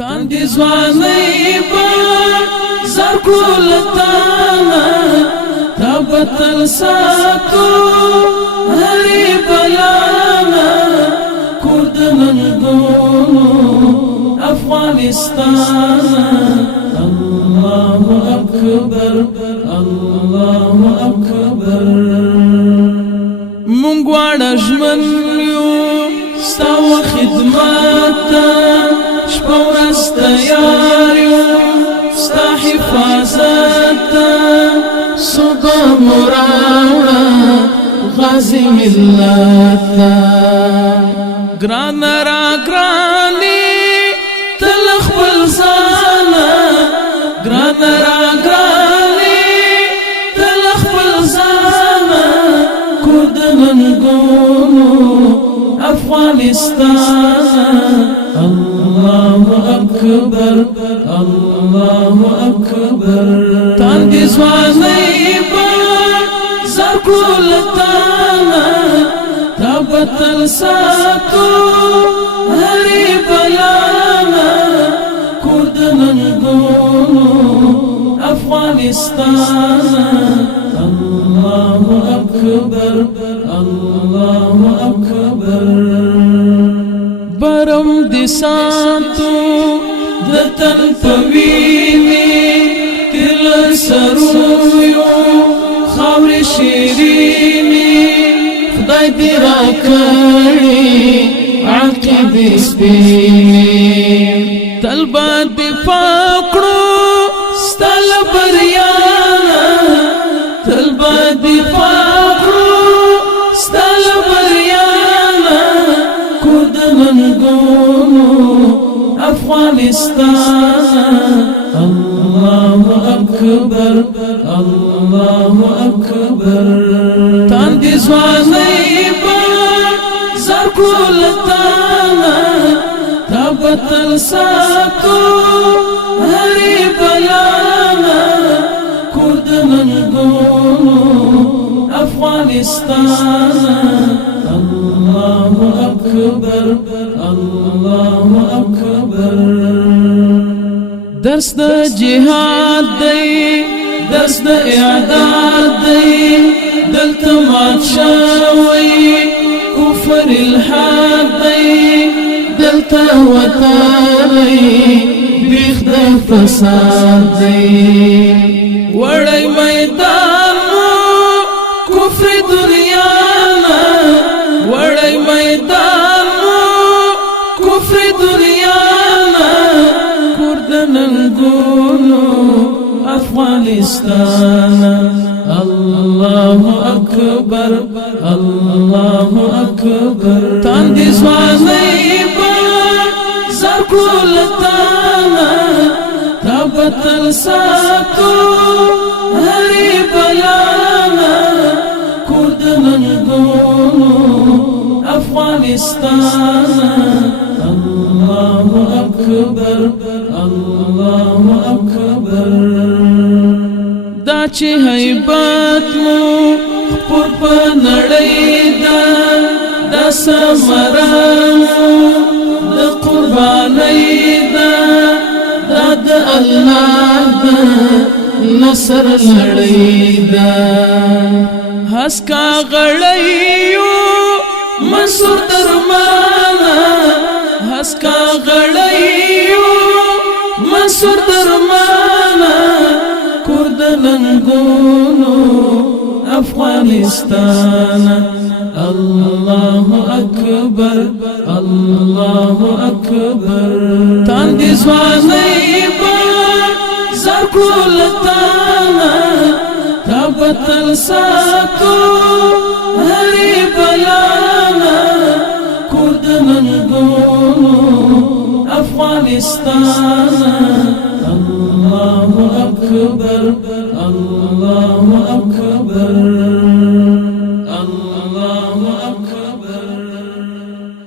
تاندې ځوانۍ به زرکو لتانا تا به تل ساتو هرې بلانا کور د ننګونو افغانستانا الله اکبر الله اکبر مونږ واړه ژمن یو ستا و خدمت ته شپه ورځ تیار یو ستا حفاظت ته صبح مو راوړه غازي ملت ته ګرانه راګرانې تل خپل ځانه ګرانه راګرانې تل خپل ځانه کور د ننګونو افغانستان الله اکبر الله اکبر تاندې ځوانۍ به زرکو لتانا تا به تل ساتو هرې بلانا کور د ننګونو افغانستان الله اکبر الله اکبر برم دې ساتو د تن په وینې تل سرویو خاورې شیرینې خدای دې راکړي عاقبې سپینې تل به دفاع کړو ستا له بریانه تل به دفاع کړو ستا له بریانه کور د ننګونو افغانستان الله اکبر الله اکبر تاندې ځوانۍ به زرکو لتانا تا به تل ساتو هرې بلانا کور د ننګونو افغانستان الله اکبر الله اکبر درس د جهاد دی درس د اعداد دی دلته مات شوی کفر الحاد دی دلته وطنی بیخ د فساد دی وړی میدان کفر دنیانا وړی میدان کفر دنیانا کور د ننګونو افغانستان الله اکبر الله اکبر تاندې ځوانۍ به زرکو لتانا تا به تل ساتو هرې بلانا کور د ننګونو افغانستان الله اکبر الله اکبر دا چې هیبت مو خپور په نړۍ ده دا ثمره مو د قربانۍ ده دا د الله د نصر لړۍ ده هسکا غړیو منصور درمانا هسکا غړیو منصور درمانا کور د ننګونو افغانستان الله اکبر الله اکبر تاندې ځوانۍ به زرکو لتانا تا به تل ساتو هرې بلانا کور د ننګونو افغانستان الله اکبر